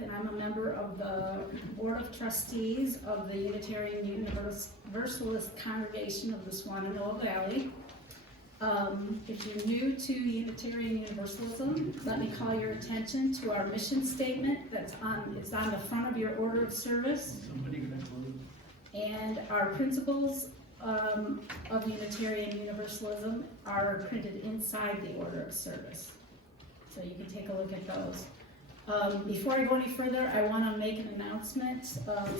And I'm a member of the Board of Trustees of the Unitarian Universalist Congregation of the Swananoa Valley. If you're new to Unitarian Universalism, let me call your attention to our mission statement it's on the front of your order of service. And our principles of Unitarian Universalism are printed inside the order of service. So you can take a look at those. Before I go any further, I want to make an announcement.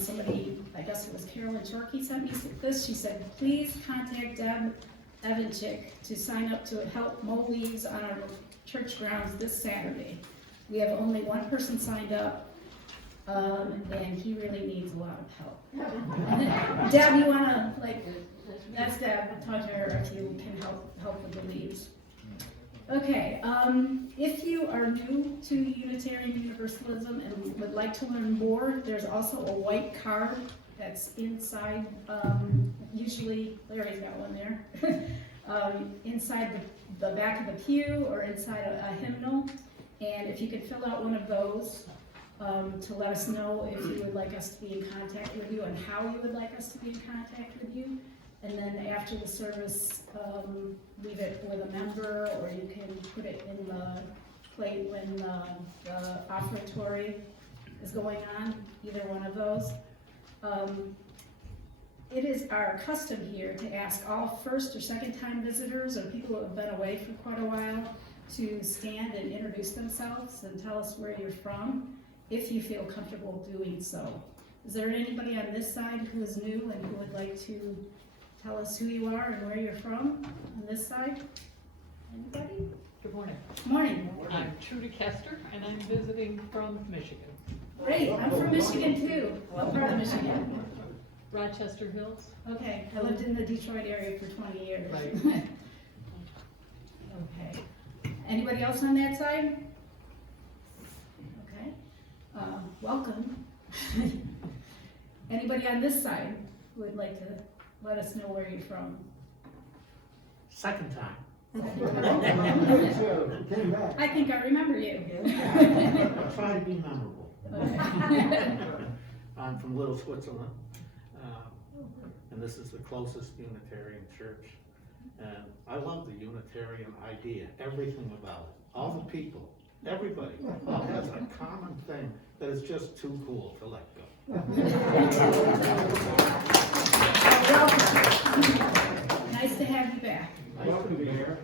Somebody, I guess it was Carolyn Chorkey, sent me this. She said, please contact Deb Evanchik to sign up to help mow leaves on our church grounds this Saturday. We have only one person signed up, and he really needs a lot of help. Deb, you want to, that's Deb, talk to her if you can help with the leaves. Okay, if you are new to Unitarian Universalism and would like to learn more, there's also a white card that's inside, usually Larry's got one there, inside the back of the pew or inside a hymnal. And if you could fill out one of those to let us know if you would like us to be in contact with you and how you would like us to be in contact with you. And then after the service, leave it with a member, or you can put it in the plate when the offertory is going on, either one of those. It is our custom here to ask all first or second time visitors or people who have been away for quite a while to stand and introduce themselves and tell us where you're from, if you feel comfortable doing so. Is there anybody on this side who is new and who would like to tell us who you are and where you're from on this side? Anybody? Good morning. Morning. I'm Trudy Kester, and I'm visiting from Michigan. Great, I'm from Michigan too. What part of Michigan? Rochester Hills. Okay, I lived in the Detroit area for 20 years. Right. Okay. Anybody else on that side? Okay. Welcome. Anybody on this side who would like to let us know where you're from? Second time. I think I remember you. I try to be memorable. Okay. I'm from Little Switzerland, and this is the closest Unitarian church. And I love the Unitarian idea, everything about it. All the people, everybody has a common thing that is just too cool to let go. Nice to have you back. Welcome to here.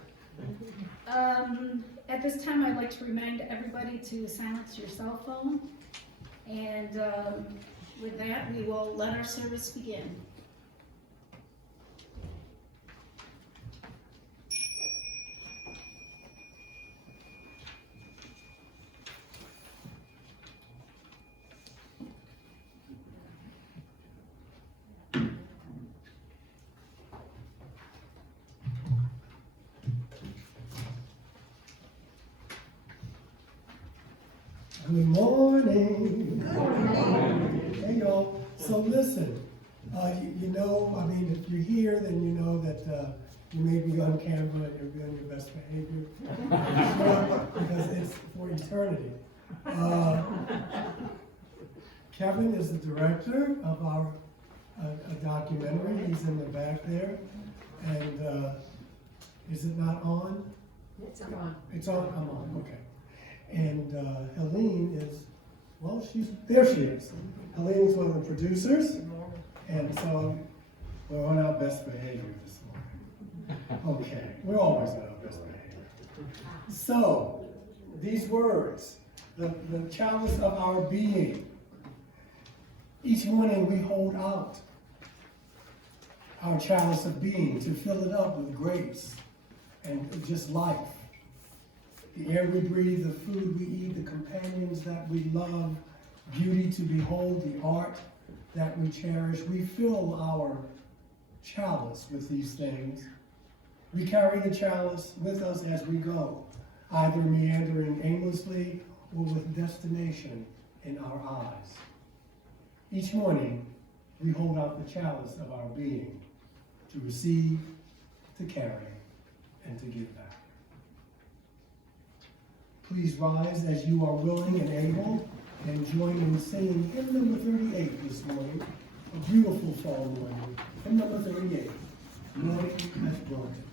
At this time, I'd like to remind everybody to silence your cell phone. And with that, we will let our service begin. Good morning. Good morning. Hey y'all. So listen, you know, I mean, if you're here, then you know that you may be on camera and you're doing your best behavior. Because it's for eternity. Kevin is the director of our a documentary. He's in the back there. And is it not on? It's on. It's on? I'm on, okay. And Helene is, well, there she is. Helene's one of the producers, and so we're on our best behavior this morning. Okay, we're always on our best behavior. So, these words, the chalice of our being. Each morning we hold out our chalice of being to fill it up with grace and just life. The air we breathe, the food we eat, the companions that we love, beauty to behold, the art that we cherish. We fill our chalice with these things. We carry the chalice with us as we go, either meandering aimlessly or with destination in our eyes. Each morning, we hold out the chalice of our being to receive, to carry, and to give back. Please rise as you are willing and able, and join in singing hymn number 38 this morning, a beautiful fall morning. Hymn number 38, Morning Has Broken.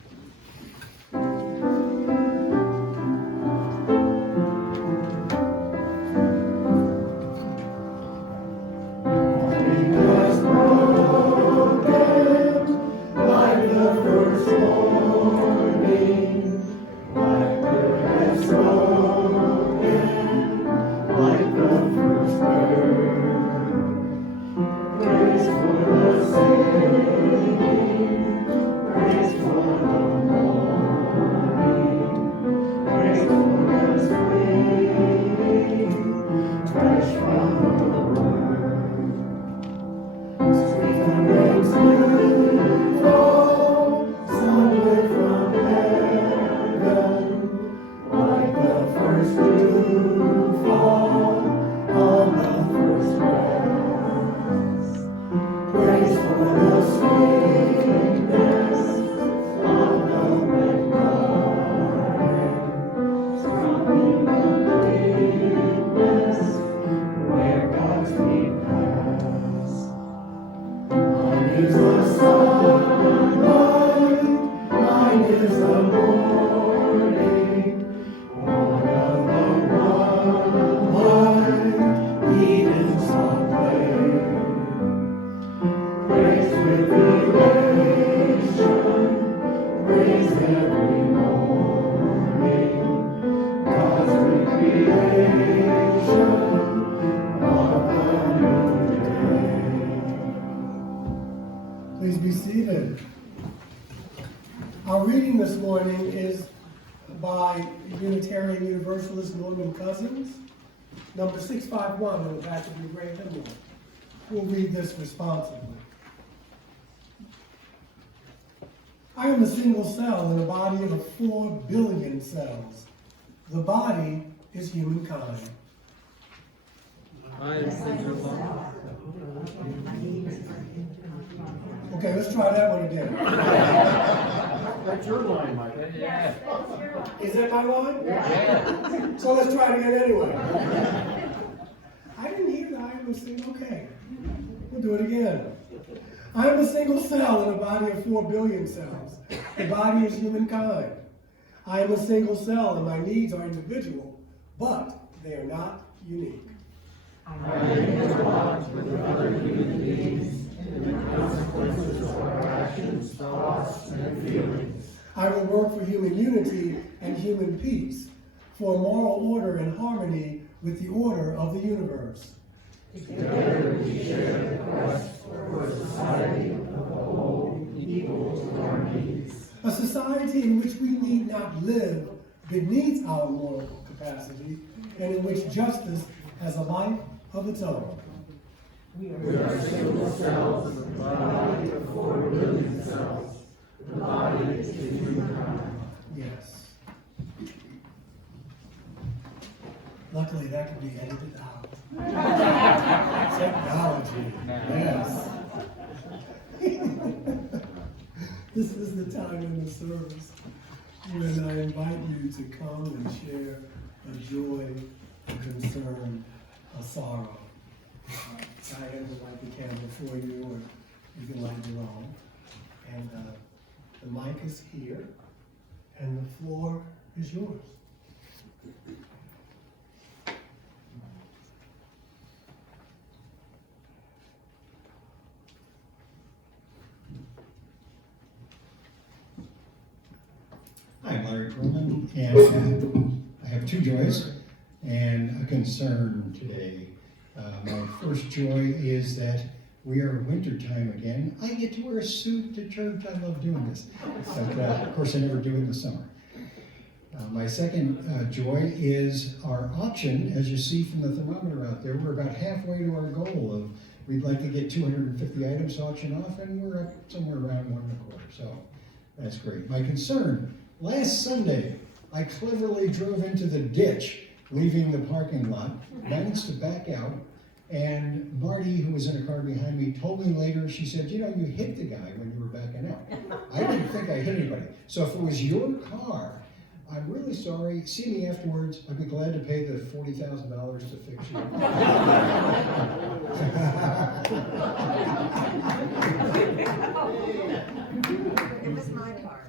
Please be seated. Our reading this morning is by Unitarian Universalist Norman Cousins, number 651 in the back of your great hymnal. We'll read this responsibly. I am a single cell in a body of 4 billion cells. The body is humankind. I am single cell. Okay, let's try that one again. That's your line, Mike. Yeah. Is that my line? Yeah. So let's try it again anyway. I didn't hear that. I am a single. Okay, we'll do it again. I am a single cell in a body of 4 billion cells. The body is humankind. I am a single cell and my needs are individual, but they are not unique. I interact with other human beings in the consequences of our actions, thoughts, and feelings. I will work for human unity and human peace, for moral order and harmony with the order of the universe. Together we share the quest for a society of the whole equal to our needs. A society in which we need not live beneath our moral capacity, and in which justice has a life of its own. We are single cells, the body of 4 billion cells. The body is humankind. Yes. Luckily, that can be edited out. Technology. Yes. This is the time in the service when I invite you to come and share a joy, a concern, a sorrow. Diane will light the candle for you, or you can light your own. And the mic is here, and the floor is yours. And I have two joys and a concern today. My first joy is that we are wintertime again. I get to wear a suit to church. I love doing this. But of course, I never do it in the summer. My second joy is our auction. As you see from the thermometer out there, we're about halfway to our goal of we'd like to get 250 items auctioned off, and we're up somewhere around 1.25. So that's great. My concern, last Sunday, I cleverly drove into the ditch, leaving the parking lot, managed to back out, and Marty, who was in a car behind me, told me later, she said, you know, you hit the guy when you were backing out. I didn't think I hit anybody. So if it was your car, I'm really sorry. See me afterwards. I'd be glad to pay the $40,000 to fix you. It was my car.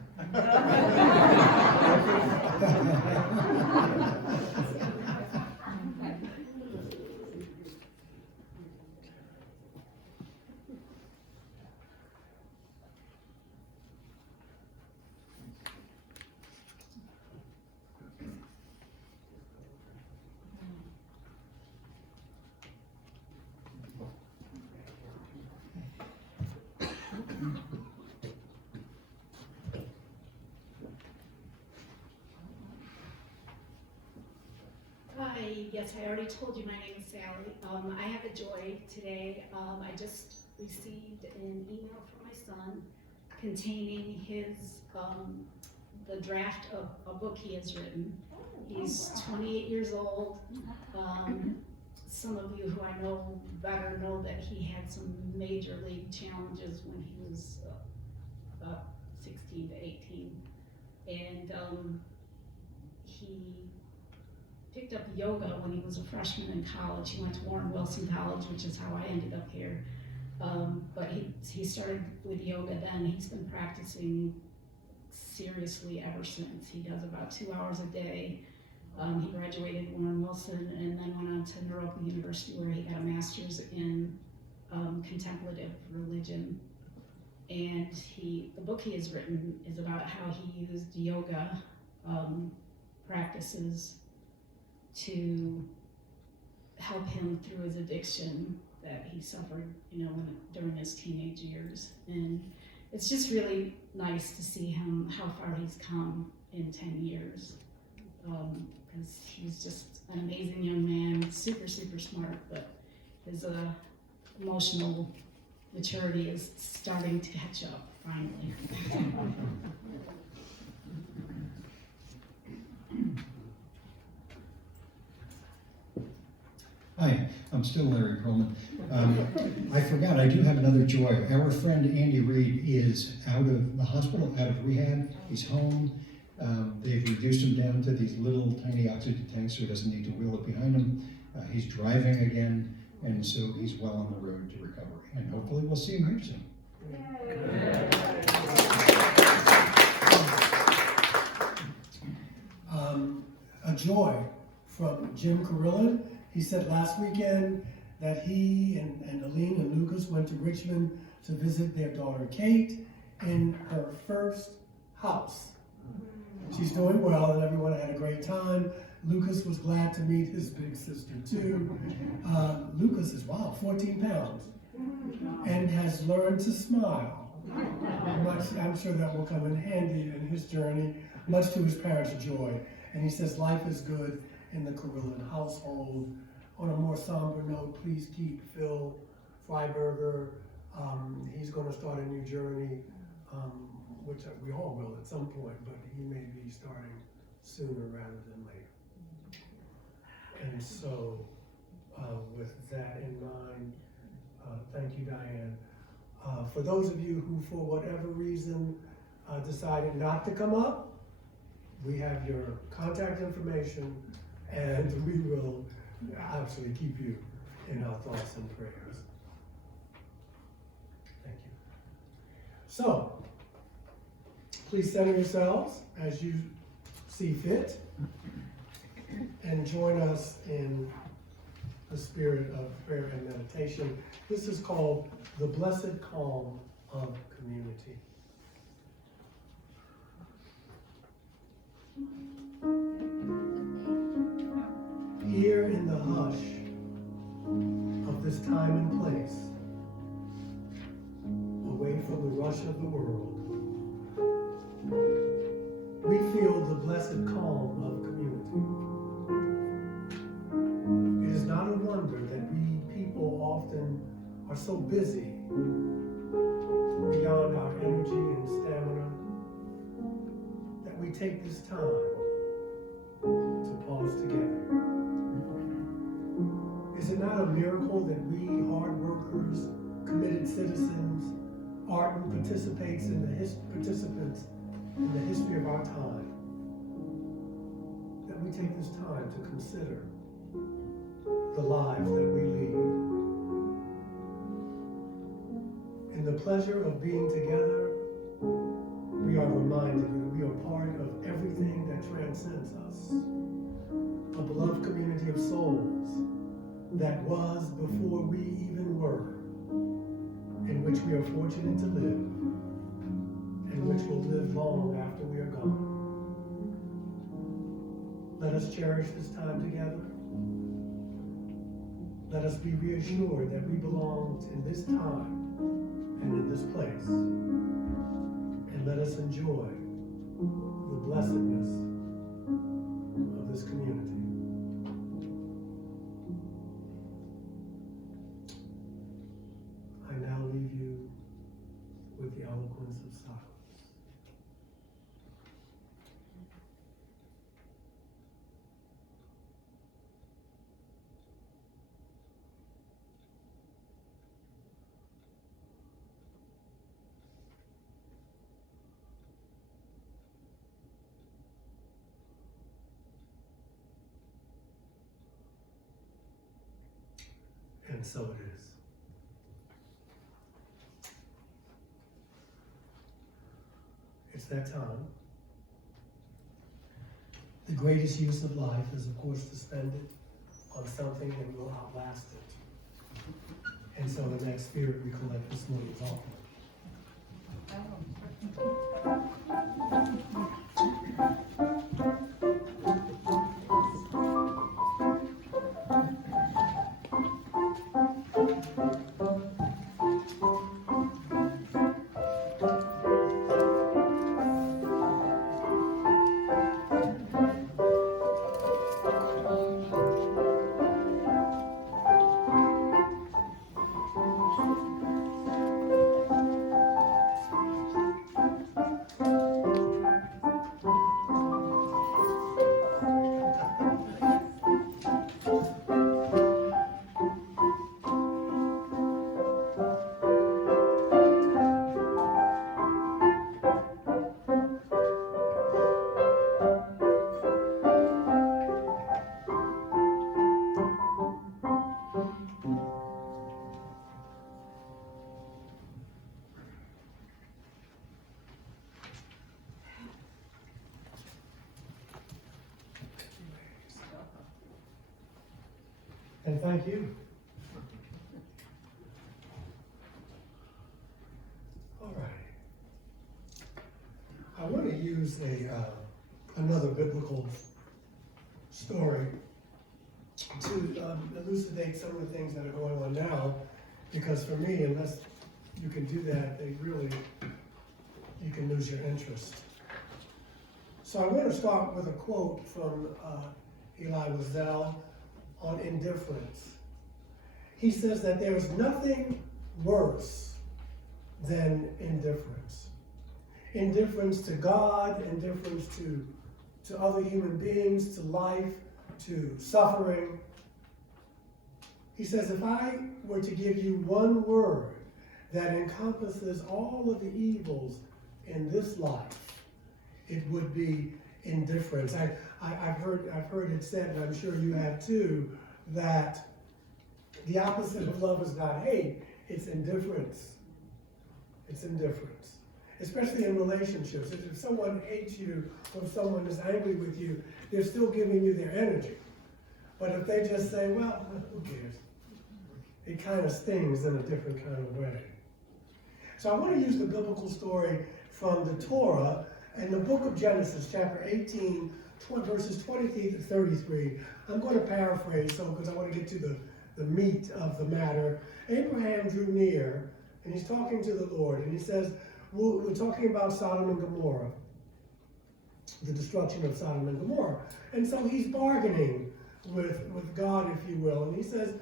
Hi, yes, I already told you my name is Sally. I have a joy today. I just received an email from my son containing his, the draft of a book he has written. He's 28 years old. Some of you who I know better know that he had some major league challenges when he was about 16 to 18. And he picked up yoga when he was a freshman in college. He went to Warren Wilson College, which is how I ended up here. But he started with yoga then. He's been practicing seriously ever since. He does about 2 hours a day. He graduated Warren Wilson and then went on to Naropa University where he got a master's in contemplative religion. And the book he has written is about how he used yoga practices to help him through his addiction that he suffered, during his teenage years. And it's just really nice to see how far he's come in 10 years. Because he's just an amazing young man, super, super smart, but his emotional maturity is starting to catch up, finally. Hi, I'm still Larry Perlman. I forgot, I do have another joy. Our friend Andy Reid is out of the hospital, out of rehab. He's home. They've reduced him down to these little tiny oxygen tanks so he doesn't need to wheel it behind him. He's driving again, and so he's well on the road to recovery. And hopefully we'll see him here soon. A joy from Jim Carillon. He said last weekend that he and Aline and Lucas went to Richmond to visit their daughter Kate in her first house. She's doing well and everyone had a great time. Lucas was glad to meet his big sister too. Lucas is, 14 pounds and has learned to smile. I'm sure that will come in handy in his journey, much to his parents' joy. And he says life is good in the Carillon household. On a more somber note, please keep Phil Freiberger. He's going to start a new journey, which we all will at some point, but he may be starting sooner rather than later. And so, with that in mind, thank you, Diane. For those of you who, for whatever reason, decided not to come up, we have your contact information, and we will absolutely keep you in our thoughts and prayers. Thank you. So, please center yourselves as you see fit, and join us in the spirit of prayer and meditation. This is called the Blessed Calm of Community. here in the hush of this time and place, away from the rush of the world, we feel the blessed calm of community. It is not a wonder that we people often are so busy beyond our energy and stamina that we take this time to pause together. Is it not a miracle that we hard workers, committed citizens, ardent participants in the history of our time, that we take this time to consider the lives that we lead? In the pleasure of being together, we are reminded that we are part of everything that transcends us. A beloved community of souls that was before we even were, in which we are fortunate to live, and which will live long after we are gone. Let us cherish this time together. Let us be reassured that we belong in this time and in this place. And let us enjoy the blessedness of this community. I now leave you with the eloquence of silence. And so it is. It's that time. The greatest use of life is, of course, to spend it on something that will outlast it. And so in that spirit, we collect this morning's offering. And thank you. All right. I want to use another biblical story to elucidate some of the things that are going on now, because for me, unless you can do that, you can lose your interest. So I want to start with a quote from Ellie Wiesel on indifference. He says that there is nothing worse than indifference. Indifference to God, indifference to other human beings, to life, to suffering. He says, if I were to give you one word that encompasses all of the evils in this life, it would be indifference. I've heard it said, and I'm sure you have too, that the opposite of love is not hate, it's indifference. It's indifference. Especially in relationships. If someone hates you or someone is angry with you, they're still giving you their energy. But if they just say, well, who cares? It kind of stings in a different kind of way. So I want to use the biblical story from the Torah in the book of Genesis, chapter 18, verses 23 to 33. I'm going to paraphrase, because I want to get to the meat of the matter. Abraham drew near, and he's talking to the Lord, and he says, we're talking about Sodom and Gomorrah, the destruction of Sodom and Gomorrah. And so he's bargaining with God, if you will. And he says,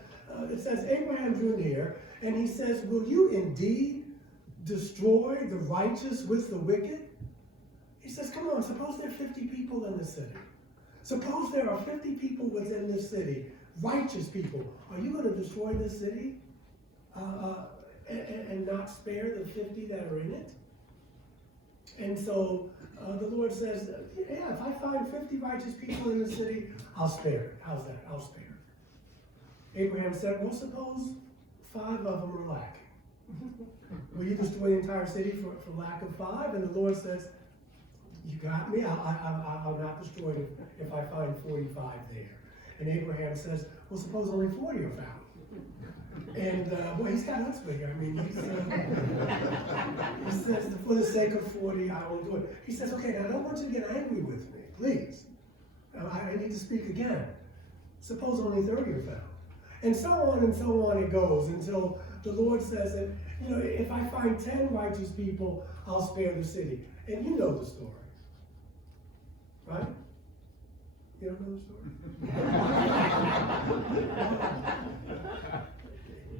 it says, Abraham drew near, and he says, will you indeed destroy the righteous with the wicked? He says, come on, suppose there are 50 people in the city. Suppose there are 50 people within this city, righteous people. Are you going to destroy this city and not spare the 50 that are in it? And so the Lord says, yeah, if I find 50 righteous people in the city, I'll spare it. How's that? I'll spare it. Abraham said, well, suppose 5 of them are lacking. Will you destroy the entire city for lack of 5? And the Lord says, you got me. I'll not destroy it if I find 45 there. And Abraham says, well, suppose only 40 are found. And, well, he's got nuts bigger. I mean, he says, for the sake of 40, I will do it. He says, okay, now I don't want you to get angry with me, please. I need to speak again. Suppose only 30 are found. And so on it goes until the Lord says that, you know, if I find 10 righteous people, I'll spare the city. And you know the story. Right? You don't know the story?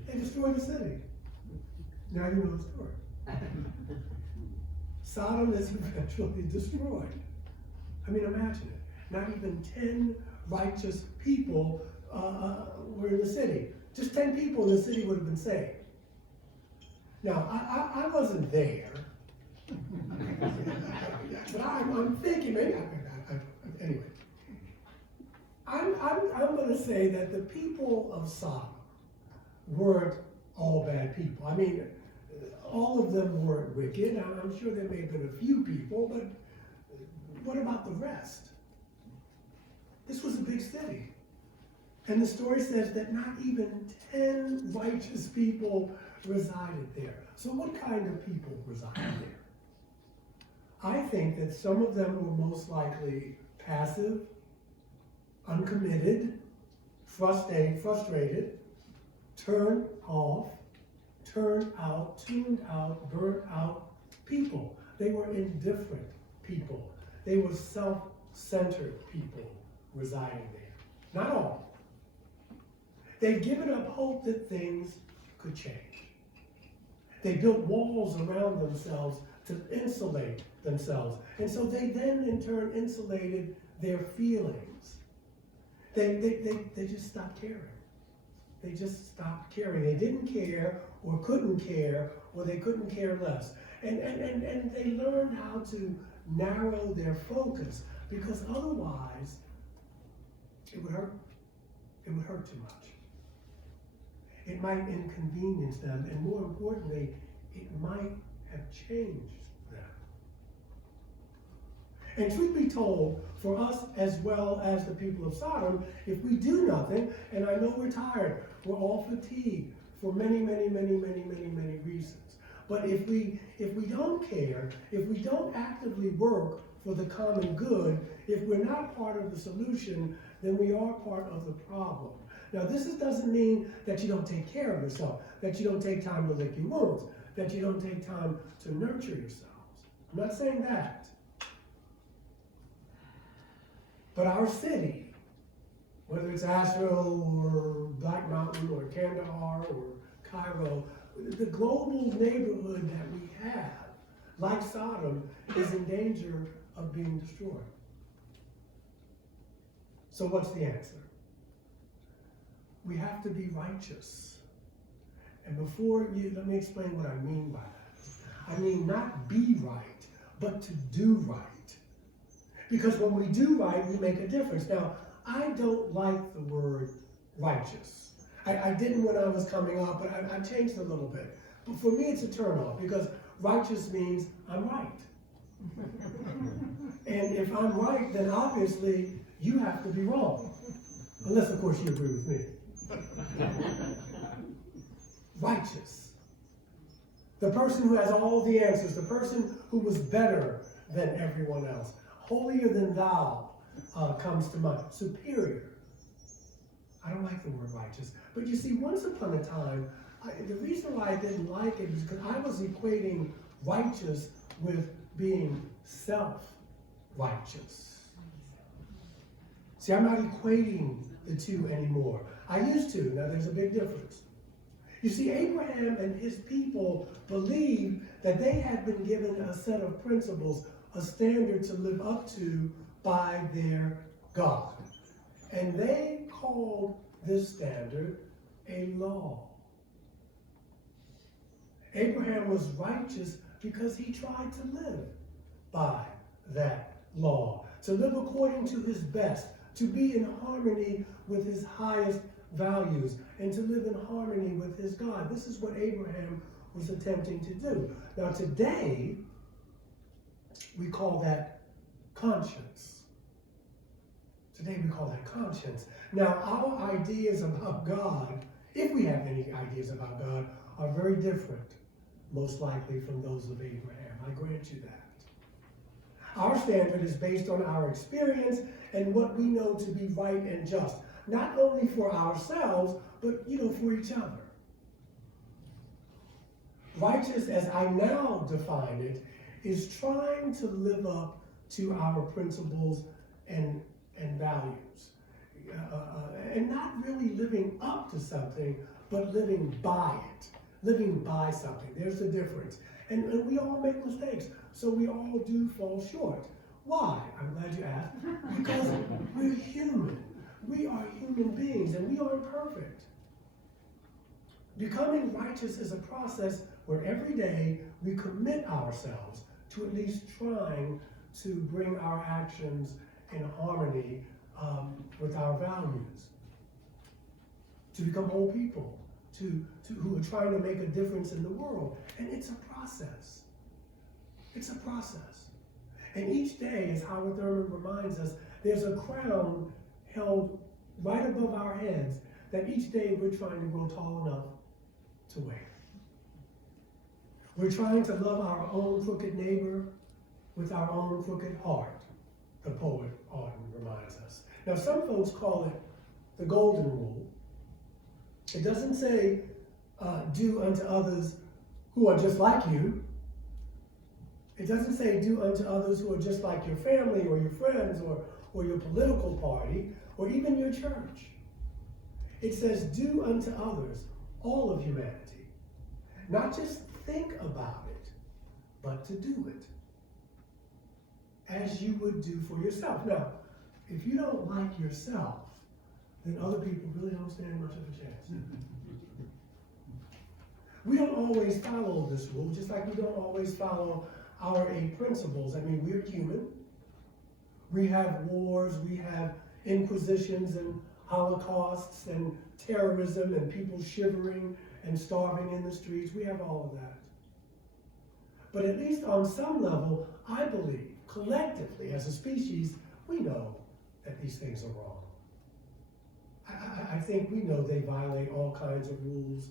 They destroyed the city. Now you know the story. Sodom is eventually destroyed. I mean, imagine it. Not even 10 righteous people were in the city. Just 10 people in the city would have been saved. Now, I wasn't there. But I'm thinking, maybe, anyway. I'm going to say that the people of Sodom weren't all bad people. I mean, all of them weren't wicked. I'm sure there may have been a few people, but what about the rest? This was a big city. And the story says that not even 10 righteous people resided there. So what kind of people resided there? I think that some of them were most likely passive, uncommitted, frustrated, turned off, tuned out, burnt out people. They were indifferent people. They were self-centered people residing there. Not all. They've given up hope that things could change. They built walls around themselves to insulate themselves. And so they then in turn insulated their feelings. They just stopped caring. They just stopped caring. They didn't care or couldn't care or they couldn't care less. And they learned how to narrow their focus because otherwise it would hurt. It would hurt too much. It might inconvenience them, and more importantly, it might have changed them. And truth be told, for us as well as the people of Sodom, if we do nothing, and I know we're tired, we're all fatigued for many reasons. But if we don't care, if we don't actively work for the common good, if we're not part of the solution, then we are part of the problem. Now, this doesn't mean that you don't take care of yourself, that you don't take time to lick your wounds, that you don't take time to nurture yourselves. I'm not saying that. But our city, whether it's Asheville or Black Mountain or Kandahar or Cairo, the global neighborhood that we have, like Sodom, is in danger of being destroyed. So what's the answer? We have to be righteous. And let me explain what I mean by that. I mean not be right, but to do right. Because when we do right, we make a difference. Now, I don't like the word righteous. I didn't when I was coming up, but I changed a little bit. But for me, it's a turnoff because righteous means I'm right. And if I'm right, then obviously you have to be wrong. Unless, of course, you agree with me. Righteous. The person who has all the answers, the person who was better than everyone else, holier than thou, comes to mind. Superior. I don't like the word righteous. But you see, once upon a time, the reason why I didn't like it is because I was equating righteous with being self-righteous. See, I'm not equating the two anymore. I used to. Now, there's a big difference. You see, Abraham and his people believed that they had been given a set of principles, a standard to live up to by their God. And they called this standard a law. Abraham was righteous because he tried to live by that law, to live according to his best, to be in harmony with his highest values, and to live in harmony with his God. This is what Abraham was attempting to do. Now today, we call that conscience. Today we call that conscience. Now our ideas about God, if we have any ideas about God, are very different, most likely from those of Abraham. I grant you that. Our standard is based on our experience and what we know to be right and just, not only for ourselves, but for each other. Righteous, as I now define it, is trying to live up to our principles and values. And not really living up to something, but living by it. Living by something. There's a difference. And we all make mistakes, so we all do fall short. Why? I'm glad you asked. Because we're human. We are human beings, and we aren't perfect. Becoming righteous is a process where every day we commit ourselves to at least trying to bring our actions in harmony with our values. To become whole people, who are trying to make a difference in the world. And it's a process. It's a process. And each day, as Howard Thurman reminds us, there's a crown held right above our heads that each day we're trying to grow tall enough to wear. We're trying to love our own crooked neighbor with our own crooked heart, the poet Auden reminds us. Now, some folks call it the golden rule. It doesn't say, do unto others who are just like you. It doesn't say, do unto others who are just like your family or your friends or your political party or even your church. It says, do unto others, all of humanity. Not just think about it, but to do it. As you would do for yourself. Now, if you don't like yourself, then other people really don't stand much of a chance. We don't always follow this rule, just like we don't always follow our 8 principles. I mean, we're human. We have wars, we have inquisitions and holocausts and terrorism and people shivering and starving in the streets. We have all of that. But at least on some level, I believe, collectively, as a species, we know that these things are wrong. I think we know they violate all kinds of rules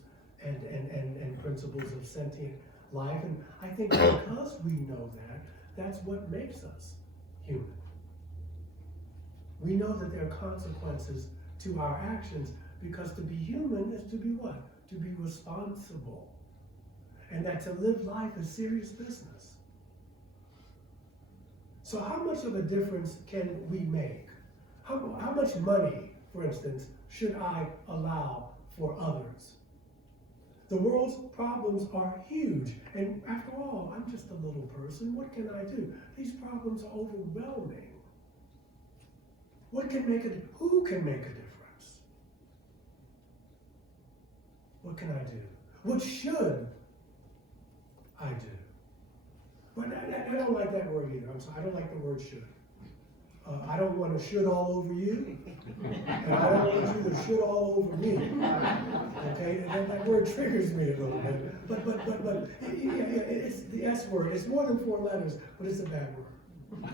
and principles of sentient life. And I think because we know that, that's what makes us human. We know that there are consequences to our actions, because to be human is to be what? To be responsible. And that to live life is serious business. So how much of a difference can we make? How much money, for instance, should I allow for others? The world's problems are huge. And after all, I'm just a little person. What can I do? These problems are overwhelming. Who can make a difference? What can I do? What should I do? But I don't like that word either. I'm sorry, I don't like the word should. I don't want to should all over you, and I don't want you to should all over me. Okay, that word triggers me a little bit. But it's the S word. It's more than 4 letters, but it's a bad word.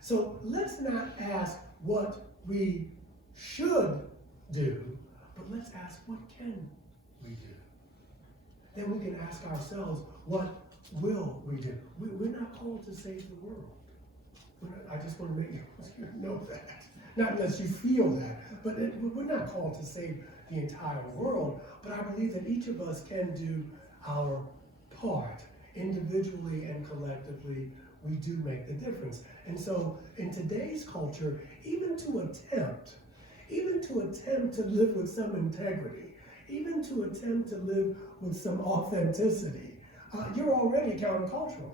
So let's not ask what we should do, but let's ask what can we do. Then we can ask ourselves, what will we do? We're not called to save the world. I just want to make you know that. Not unless you feel that, but we're not called to save the entire world, but I believe that each of us can do our part. Individually and collectively, we do make the difference. And so in today's culture, even to attempt to live with some integrity, even to attempt to live with some authenticity, you're already countercultural.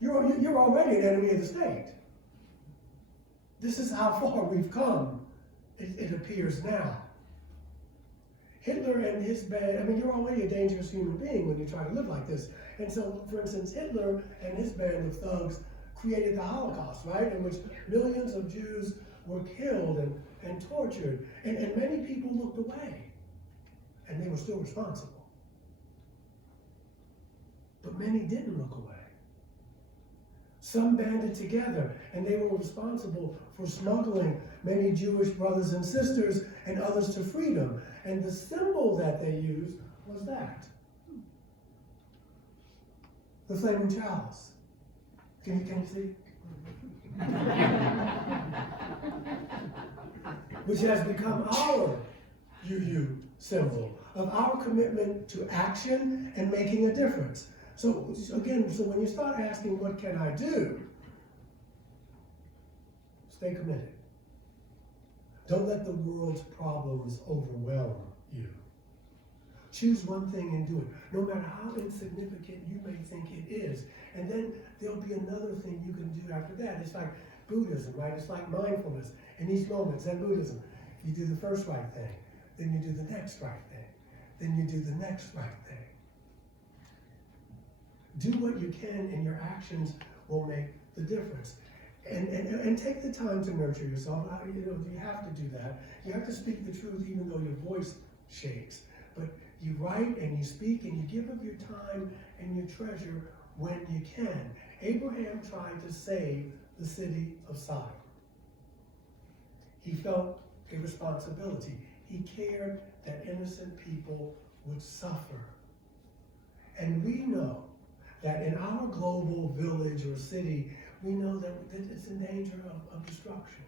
You're already an enemy of the state. This is how far we've come, it appears now. Hitler and his band, I mean, you're already a dangerous human being when you try to live like this. And so, for instance, Hitler and his band of thugs created the Holocaust, right? In which millions of Jews were killed and tortured. And many people looked away. And they were still responsible. But many didn't look away. Some banded together, and they were responsible for smuggling many Jewish brothers and sisters and others to freedom. And the symbol that they used was that. The flaming chalice. Can you see? Which has become our UU symbol of our commitment to action and making a difference. So again, when you start asking, what can I do? Stay committed. Don't let the world's problems overwhelm you. Choose one thing and do it, no matter how insignificant you may think it is. And then there'll be another thing you can do after that. It's like Buddhism, right? It's like mindfulness. In each moment, Zen Buddhism, you do the first right thing, then you do the next right thing, then you do the next right thing. Do what you can, and your actions will make the difference. And take the time to nurture yourself. You have to do that. You have to speak the truth even though your voice shakes. But you write and you speak and you give of your time and your treasure when you can. Abraham tried to save the city of Sodom. He felt a responsibility. He cared that innocent people would suffer. And we know that in our global village or city, we know that it's in danger of destruction.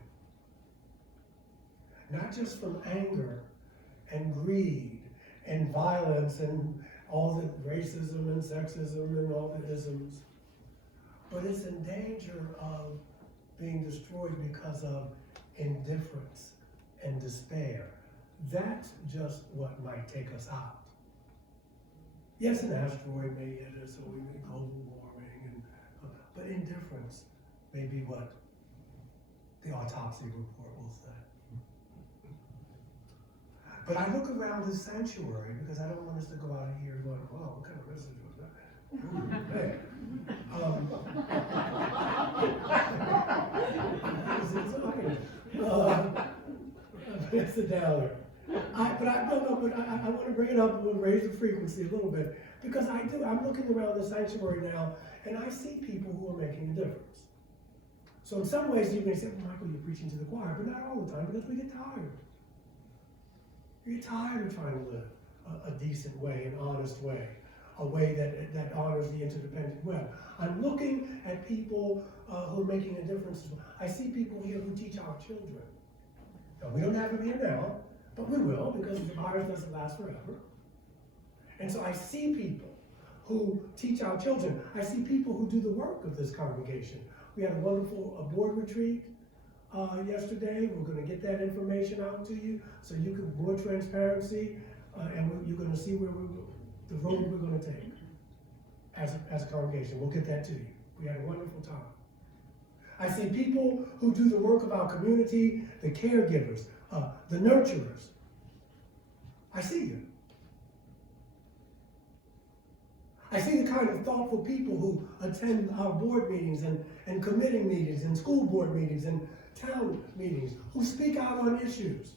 Not just from anger and greed and violence and all the racism and sexism and all the isms, but it's in danger of being destroyed because of indifference and despair. That's just what might take us out. Yes, an asteroid may hit us, or we may global warming, but indifference may be what the autopsy report will say. But I look around this sanctuary because I don't want us to go out of here going, wow, what kind of message was that? Ooh, man. It's a downer. I want to bring it up and raise the frequency a little bit because I'm looking around the sanctuary now and I see people who are making a difference. So in some ways you may say, well, Michael, you're preaching to the choir, but not all the time because we get tired. We get tired of trying to live a decent way, an honest way, a way that honors the interdependent web. I'm looking at people who are making a difference. I see people here who teach our children. Now, we don't have them here now, but we will because the virus doesn't last forever. And so I see people who teach our children. I see people who do the work of this congregation. We had a wonderful board retreat yesterday. We're going to get that information out to you so you can more transparency and you're going to see where the road we're going to take as a congregation. We'll get that to you. We had a wonderful time. I see people who do the work of our community, the caregivers, the nurturers. I see you. I see the kind of thoughtful people who attend our board meetings and committee meetings and school board meetings and town meetings, who speak out on issues,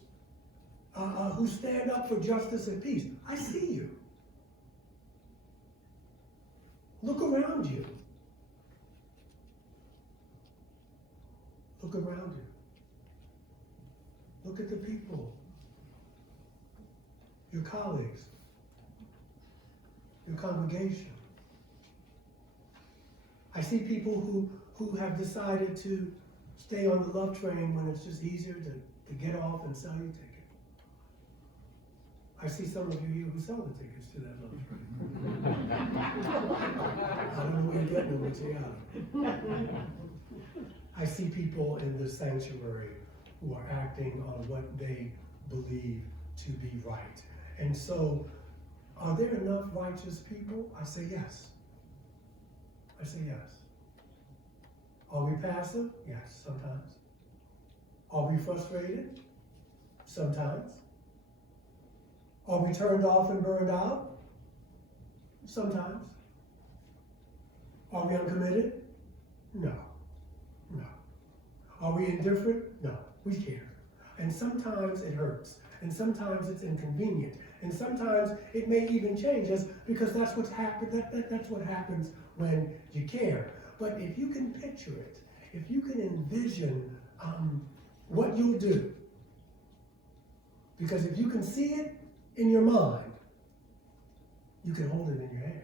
who stand up for justice and peace. I see you. Look around you. Look around you. Look at the people, your colleagues, your congregation. I see people who have decided to stay on the love train when it's just easier to get off and sell your ticket. I see some of you here who sell the tickets to that love train. I don't know where you're getting them, but you got them. I see people in this sanctuary who are acting on what they believe to be right. And so, are there enough righteous people? I say yes. I say yes. Are we passive? Yes, sometimes. Are we frustrated? Sometimes. Are we turned off and burned out? Sometimes. Are we uncommitted? No. No. Are we indifferent? No. We care. And sometimes it hurts. And sometimes it's inconvenient. And sometimes it may even change us because that's what's happened. That's what happens when you care. But if you can picture it, if you can envision what you'll do, because if you can see it in your mind, you can hold it in your hand.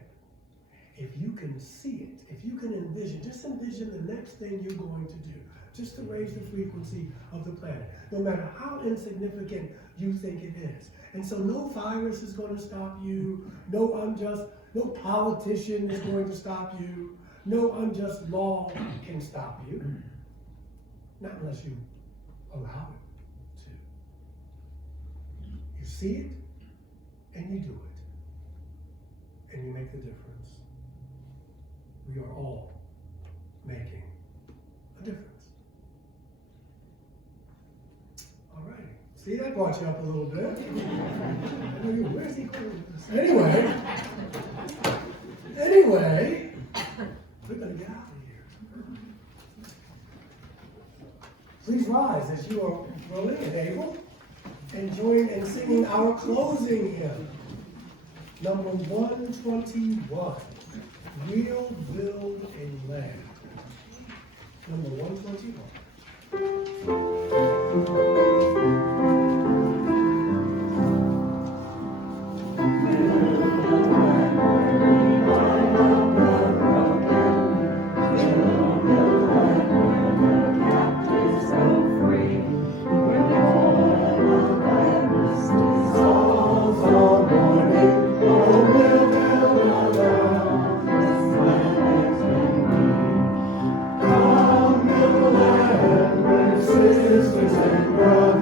If you can see it, if you can envision, just envision the next thing you're going to do, just to raise the frequency of the planet, no matter how insignificant you think it is. And so no virus is going to stop you, no politician is going to stop you, no unjust law can stop you, not unless you allow it to. You see it, and you do it, and you make the difference. We are all making a difference. All right. See, that brought you up a little bit. Where's he going with this? Anyway, we're going to get out of here. Please rise as you are willing and able, and join in singing our closing hymn, number 121, We'll Build a Land. Number 121. Praises resound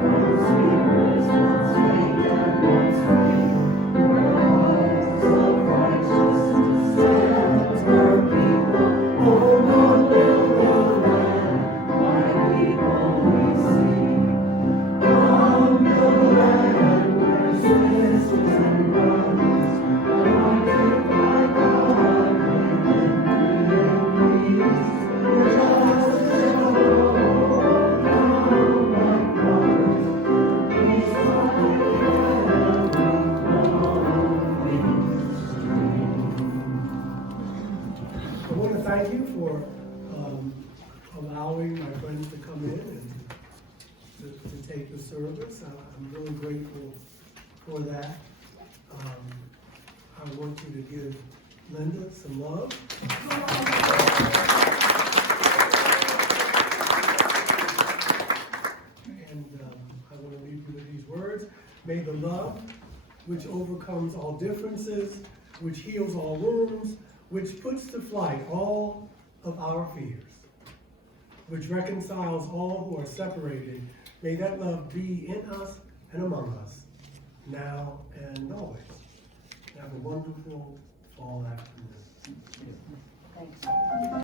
from sea. service. I'm really grateful for that. I want you to give Linda some love. And I want to leave you with these words. May the love which overcomes all differences, which heals all wounds, which puts to flight all of our fears, which reconciles all who are separated, may that love be in us and among us, now and always. Have a wonderful fall afternoon. Thanks.